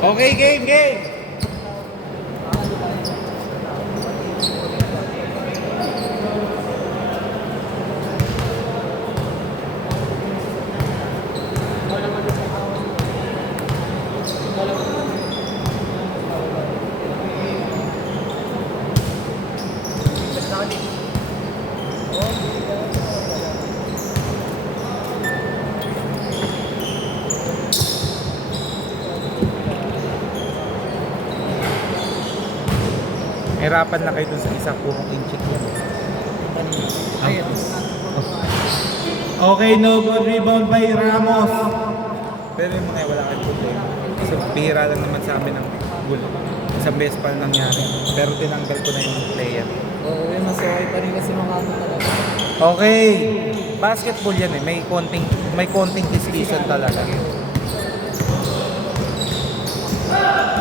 Okay, game, game! Hirapan na kayo dun sa isang purong inchik yan. Okay, no good rebound by Ramos. Pero yung mga wala kayong problema. So, bihira lang naman sa amin ng goal. Isang beses pa nangyari. Pero tinanggal ko na yung player. Oo, mas okay pa rin kasi mga ano talaga. Okay. Basketball yan eh. May konting distinction talaga.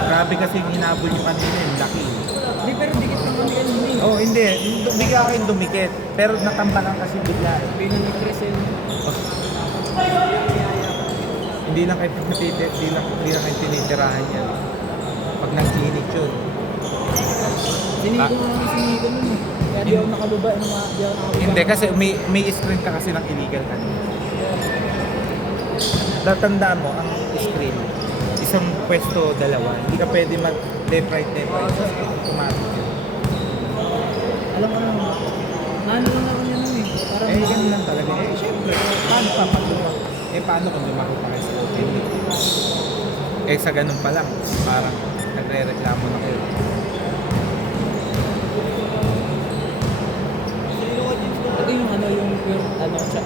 Grabe kasi hinabol yung kanina yung laki. Hindi, pero dikit naman yan. Oh, hindi. Bigla kayong dumikit. Pero natambakan kasi bigla. Pinanikress yun. Hindi lang kayo tinitirahan yan. Pag nagsinit yun. Sinigo nga sinigo nun eh. Kaya di ako nakababa. Hindi, kasi may screen ka kasi ng illegal kanina. Tatandaan mo, ang screen, isang pwesto, dalawa. Hindi ka pwede mag left, right. Automatic yun. Alam ko naman. Naano lang ako niya nun eh. Parang Ganun lang talaga. Siyempre, paano pa pag lumaki? Paano kung lumaki pa kayo sa open? Sa ganun pa lang, parang nagre-reklamo na kayo.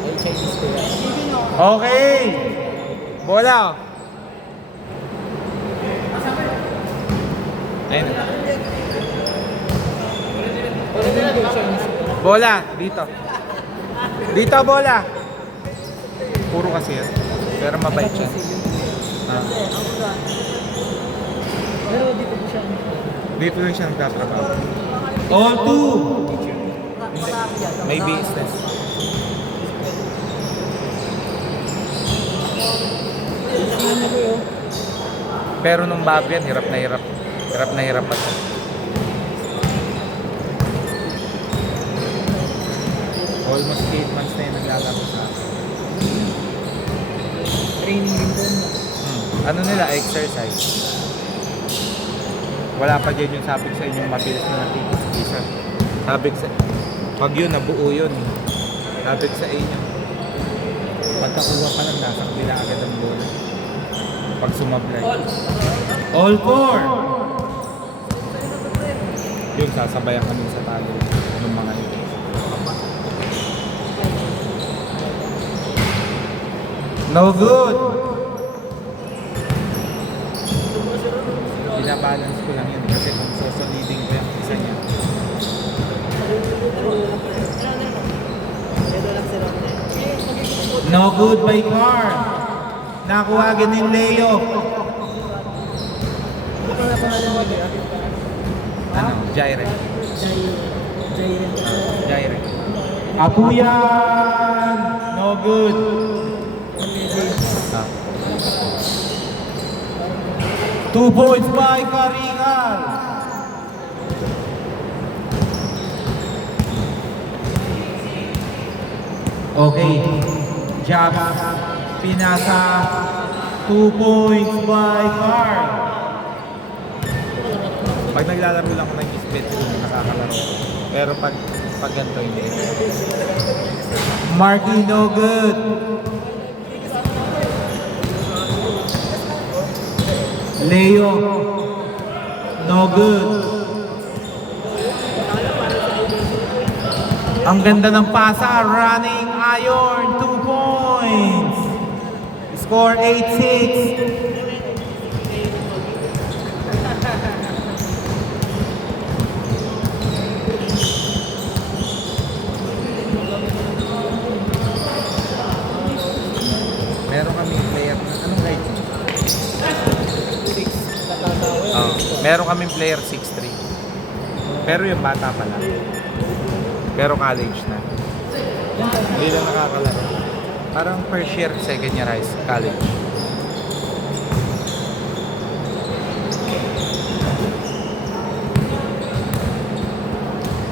ito yung Chinese ko yan. Okay! Bola! Ayun. Bola! Dito. Dito, bola! Puro kasi yan. Pero mabait siya. Pero dito po siya. Dito rin siya nagtatrabaho. All two! Hindi. May business. Pero nung bago yan, hirap na hirap. Hirap na hirap pa siya. Almost 8 months na yung naglalaro sa akin. Training din doon. Ano nila? Exercise. Wala pa dyan yung sabik sa inyo mabilis na natikis-kisa. Sabik sa... Pag yun, nabuo yun. Sabik sa inyo. Pagkakuha pa lang, nasa kabila agad ang bola. Pag sumablay. All four! Yun, sasabayan kami sa talo ng mga yun. No good! Binabalance ko lang yun kasi kung sosoliding ko yung isa niya. No good by Carl. Nakuha ganin Leo. Ano? Jaire. Jaire. Apuyan! No good. Ah. 2 points by Karingal. Okay. Jab. Pinasa. 2 points by Carl. Pag naglalaro lang ako ng isbet, nakakalaro. Pero pag ganito hindi. Marky, no good. Leo, no good. Ang ganda ng pasa, running iron, 2 points. Score 8-6. Meron kaming player na, anong grade? Meron kaming player 6'3". Pero yung bata pa lang. Pero college na. Hindi lang nakakalaro. Parang first year, second year high college.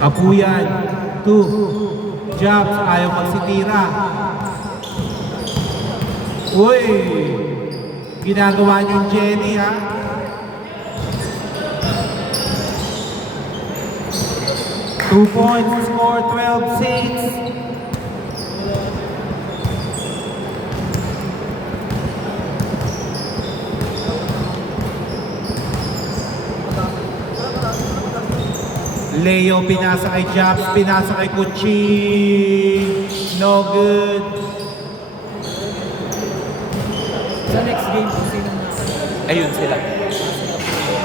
Apuyan, 2. Jobs, ayaw magsitira. Uy! Ginagawa niyo yung Jenny, ha? Two points, score 12-6. Leo pinasa kay Jobs, pinasa kay Kuching. No good. Sa next game, kung sino nasa. Ayun sila.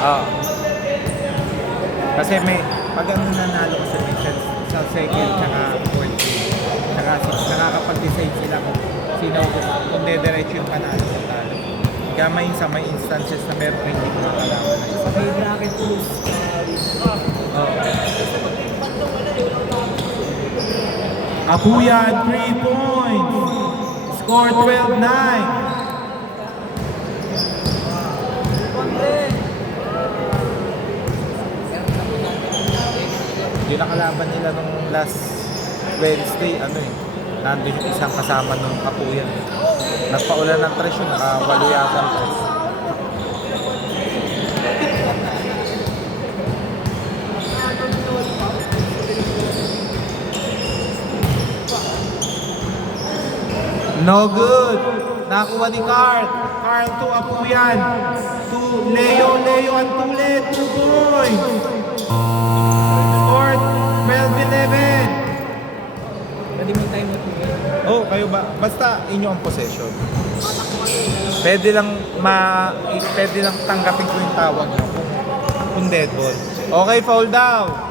Oo. Kasi may, pag ano nanalo ka sa mission, sa second tsaka fourth game, nakakapag-decide sila kung sino, kung dediretso yung panalo sa talo. Kaya may instances na meron kang hindi ko makalaman. Sa may bracket rules. Apuyan, 3 points. Score 12-9. Yung nakalaban nila nung last Wednesday, nandun yung isang kasama nung Apuyan. Nagpaulan ng tres yun, nakawalo yata ang tres. No good. Nakuha ni Carl. Carl to Apuyan. To Leo. Leo Antulet. 2 points. Score 12-11. Pwede mo time out mo. Oh, kayo ba? Basta inyo ang possession. Pwede lang tanggapin ko yung tawag mo kung dead ball. Okay, foul down.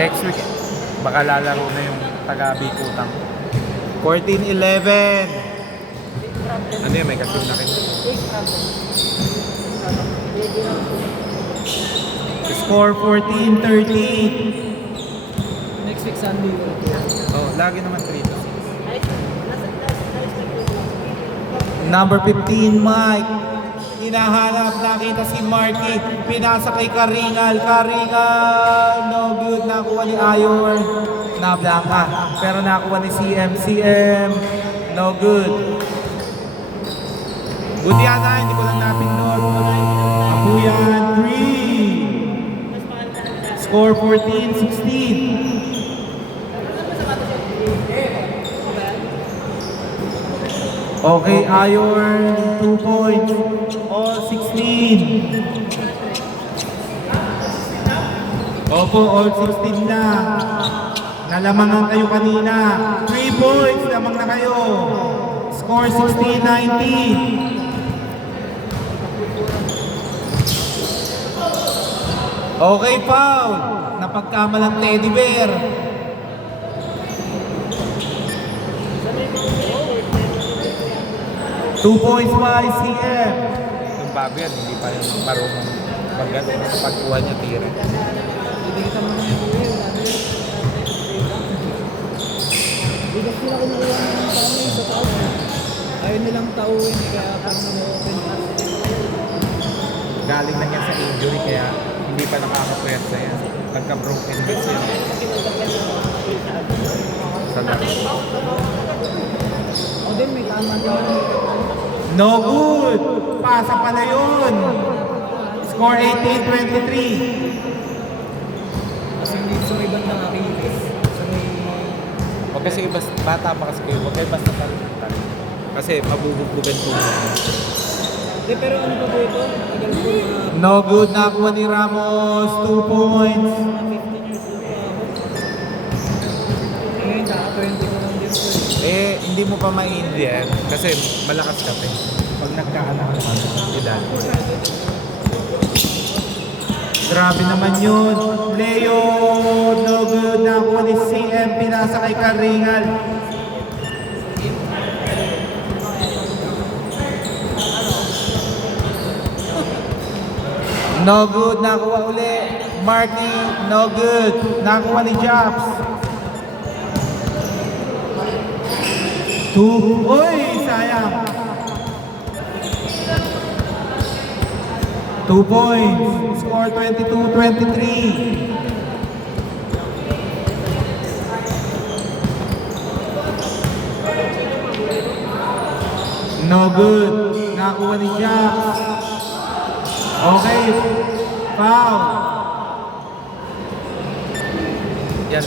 Next week, baka lalaro na yung taga-Bikutang. 14-11. Ano yun, may kasim na kayo. Score 14-13. Next week, Sunday. Oh, lagi naman 3-6. Number 15, Mike. Hinahanap, nakita si Marky. Pinasa kay Karingal. Karingal! No good. Nakuha ni Ayor. Na-blanka. Pero nakuha ni CM. CM. No good. Buti yata, hindi ko lang napindot. Apuyan, 3. Score 14-16. Okay, Ayor, 2 points. All 16. Opo, all 16 na. Nalamangan kayo kanina. 3 points, lamang na kayo. Score 16-19. Okay, foul. Napagkamalang teddy bear. Two points by CM. Yung bago yan, hindi pa yung marunong pagkuha niya tira. Hindi kita mo yung buhay. Bigas nila kumukuha ng kami sa taas. Ayaw nilang tauin kaya pag nag-open pass. Galing na niya sa injury kaya hindi pa nakakapwersa yan. Nagka-broken wrist yan. Sa laro. O din, may tama din naman. No good! Pasa pala yun! Score 18-23. Kasi hindi sa may bandang Achilles. Sa may... Huwag kasi bata pa kasi kayo. Huwag kayo basta talitan. Kasi mabubugbugan po. Pero ano pa po ito? Tagal po No good, nakuha ni Ramos. 2 points. 15 years old pa ako. Ngayon, kaka-20 ko lang din po. Hindi mo pa maintindihan kasi malakas ka pa. Pag nagkaanak ka, edad. Grabe naman yun. Leo, no good. Nakuha ni CM, pinasa kay Karingal. No good, nakuha uli. Marky, no good. Nakuha ni Jobs. 2. Uy, sayang. 2 points. Score 22-23. No good. Nakuha ni Jax. Okay. Foul. Yan,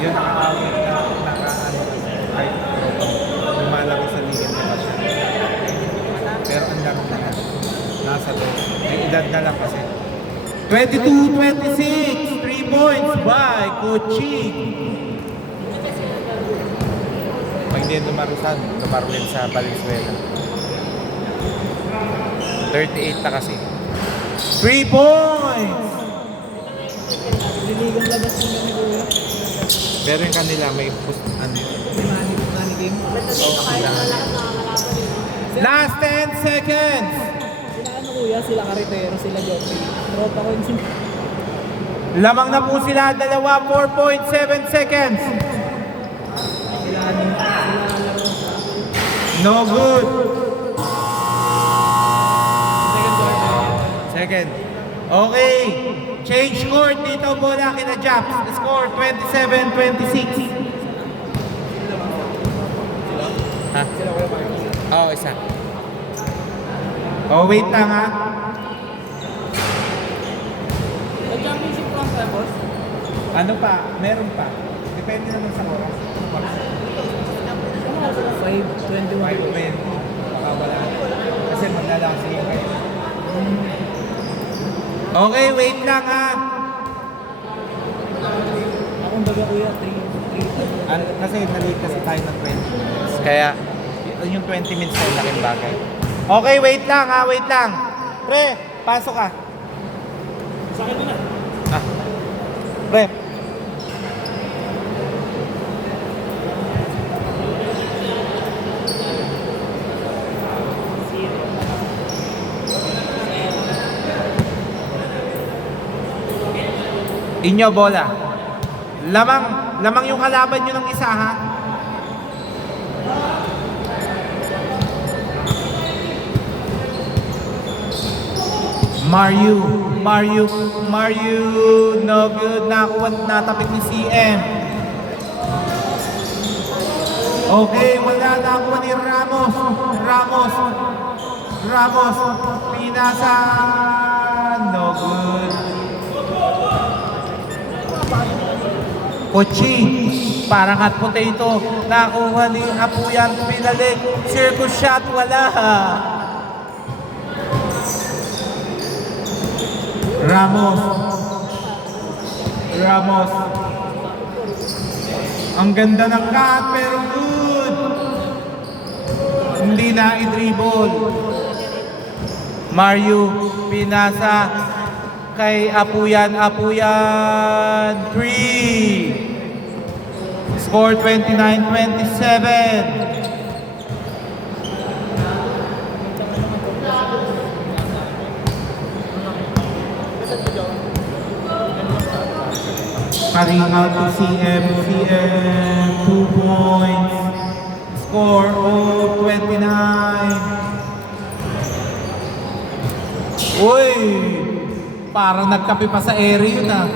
yun nakakawin na kahit lumalaki sa ligan na siya. Pero ang dami na yan. Nasa doon. May edad na lang kasi. 22-26. 3 points by Coaching. Pag hindi lumarusan, lumaruin sa Valenzuela. 38 na kasi. 3 points! Liligang labas nila ni Kuya. Pero yung kanila may ano yun. Money game. Last 10 seconds! Sila ano Kuya, sila Carretero, sila Joffrey. Tropa ko yun sila. Lamang na po sila, dalawa, 4.7 seconds. Sila ano, sila laro sa No good. second quarter. Second. Okay. Change court dito bola kina Japs. Score 27-26. Ha? Sila Kuya Marky. Oo, isa. Oh, wait lang ha. Nag-championship ko ang boss? Ano pa? Meron pa. Depende naman sa oras. 5:21. 5:20. Baka wala. Kasi maglalaki kayo. Okay, wait lang ha. Akong baga Kuya, 3. Kasi nalate kasi tayo ng 20 minutes. Kaya, yung 20 minutes ay laking bagay. Okay, wait lang ha, wait lang. Pre, pasok ka. Sa akin na. Ah. Pre. Inyo bola. Lamang yung kalaban nyo ng isa ha. Mario, no good, natapit ni CM. Okay, wala, nakuha ni Ramos, pinasa, no good. Kochi, parang hot potato, nakuha ni Apuyan, pinalik, circus shot, wala. Ramos. Ang ganda ng cut, pero good. Hindi na i-dribble. Mario, pinasa kay Apuyan. 3. Score 29-27. Carrying out to CM, 2 points. Score 29. Uy! Parang nagkape pa sa area yun ah.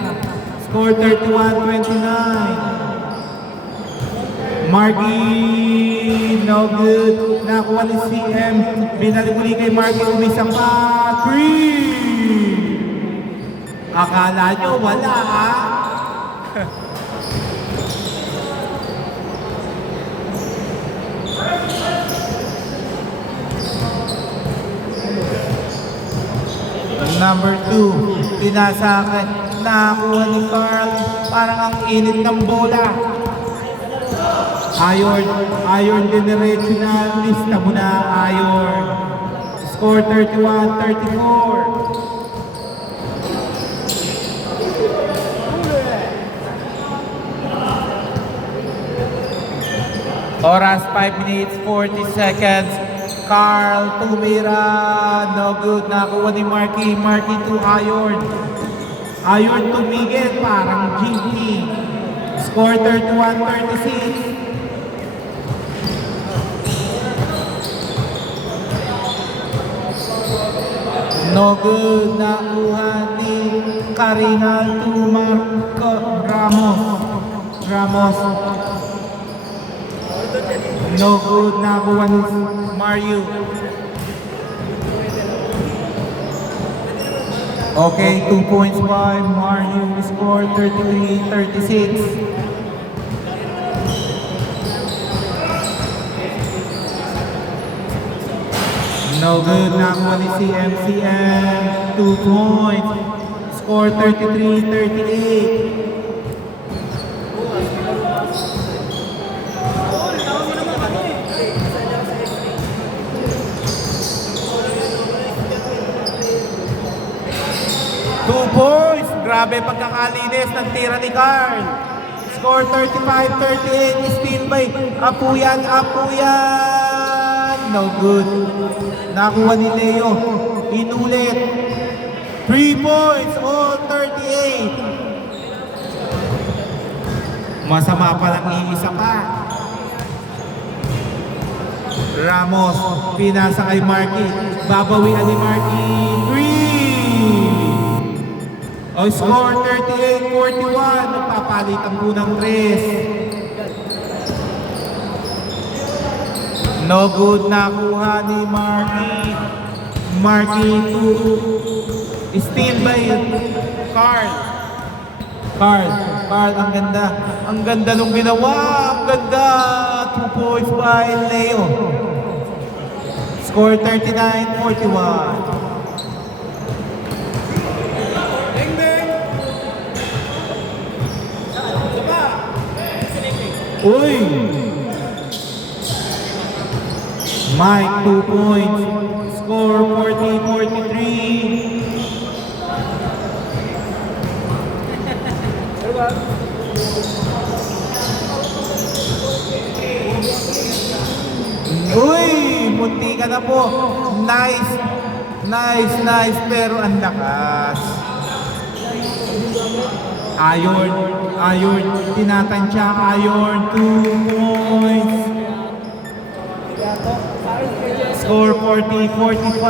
Score 31-29. Marky, no good. Nakuha ni CM. Binalik muli kay Marky, umisang pa. 3! Akala nyo wala ah. Number 2, pinasa kay nakuha ni Carl, parang ang init ng bola. Iron dinerecho na, lista mo na Iron. Score 31-34. Oras 5 minutes 40 seconds. Carl tumira, no good. Nakuha ni Marky to Iron. Iron to Miguel, parang GT. Score 31-36. No good. Nakuha ni Karinal to Marco Ramos. No good. Nakuha ni Mario. Okay, 2 points by Mario. Score 33-36. No good. Nakuha ni CMCM. 2 points. Score 33-38. Points. Grabe pagkakalinis ng tira ni Carl. Score 35-38. Steal by Apuyan. No good. Nakuha ni Leo. Inulit. 3 points. All 38. Masama pa lang iisa pa. Ramos. Pinasa kay Marky. Babawian ni Marky. 3. O score 38-41. Nagpapalitan po ng 3. No good. Nakuha ni Marky 2. Steal by Carl. Ang ganda. Ang ganda nung ginawa. Ang ganda. 2 points by Leo. Score 39-41. Uy! Mike, 2 points. Score 40-43. Uy! Munti ka na po. Nice. Pero ang lakas. Ayon, tinatansya Ayon, 2 points. Score 40-45.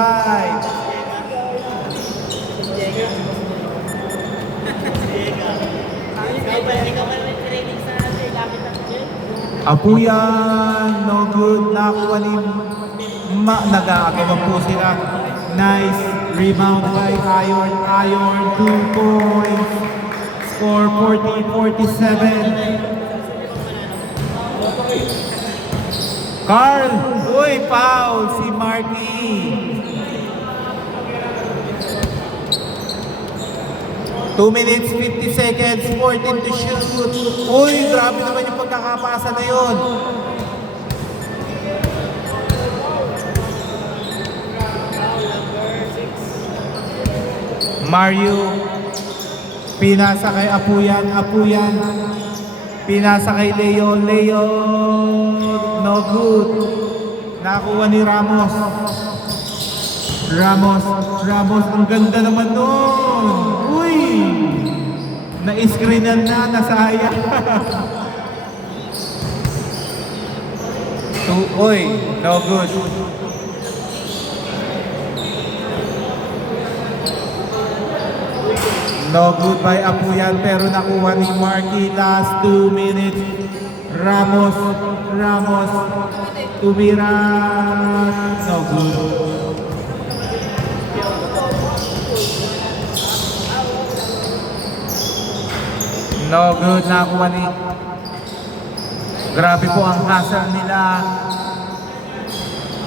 Apuyan, no good. Nakuha ni nag-aagawan po sila. Nice rebound by Ayon, 2 points. Score 40-47. Carl! Uy, foul si Marky. Two minutes, 50 seconds, 14 to shoot. Uy, grabe naman yung pagkakapasa na yun. Mario. Pinasa kay Apuyan. Pinasa kay Leo. No good. Nakuha ni Ramos. Ang ganda naman nun. Uy! Na-screenan na, nasaya. Uy, no good. No good by Apuyan, pero nakuha ni Marky. Last 2 minutes. Ramos. Tumira. No good. No good. Nakuha ni. Grabe po ang hustle nila.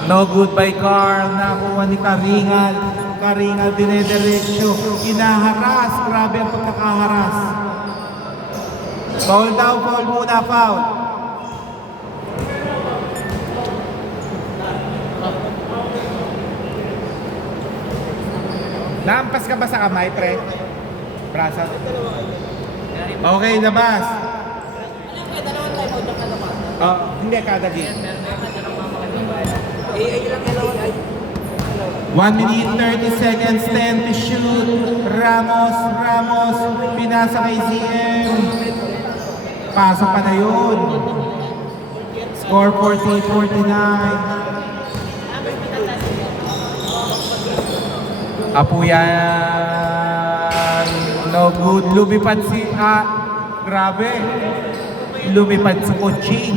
No good by Carl. Nakuha ni Karingal. Dinediretso. Inaharas. Grabe ang pagkakaharas. Foul daw. Foul muna. Foul. Naampas ka ba sa kamay, pre? Braso? Okay, labas. Hindi, kada game. 1 minute, 30 seconds, 10 to shoot. Ramos, pinasa kay ZM. Pasok pa na yun. Score 40-49. Apuyan. No good. Lumipad si... grabe. Lumipad si Kochi.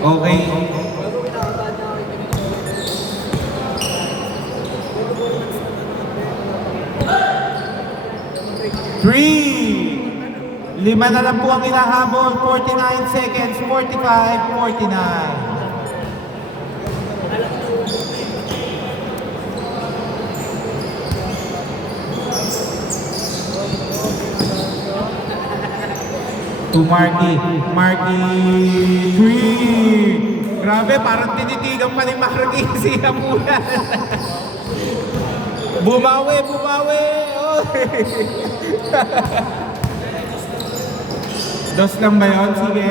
Okay. Three. 5 na lang po ang inahabol. 49 seconds. 45, 49. To Marky. Marky 3. Grabe, parang tinitigan pa ni Marky si Apuyan. Bumawi, bumawi. Oh. Dos lang ba yun? Sige.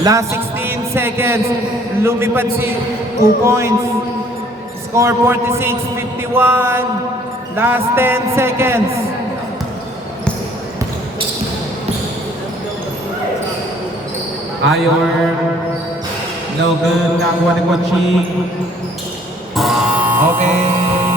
Last 16 seconds. Lumipad si 2 points. Score 46-51. Last 10 seconds. Ayor. No good. Nakuha ni Kochi. Okay.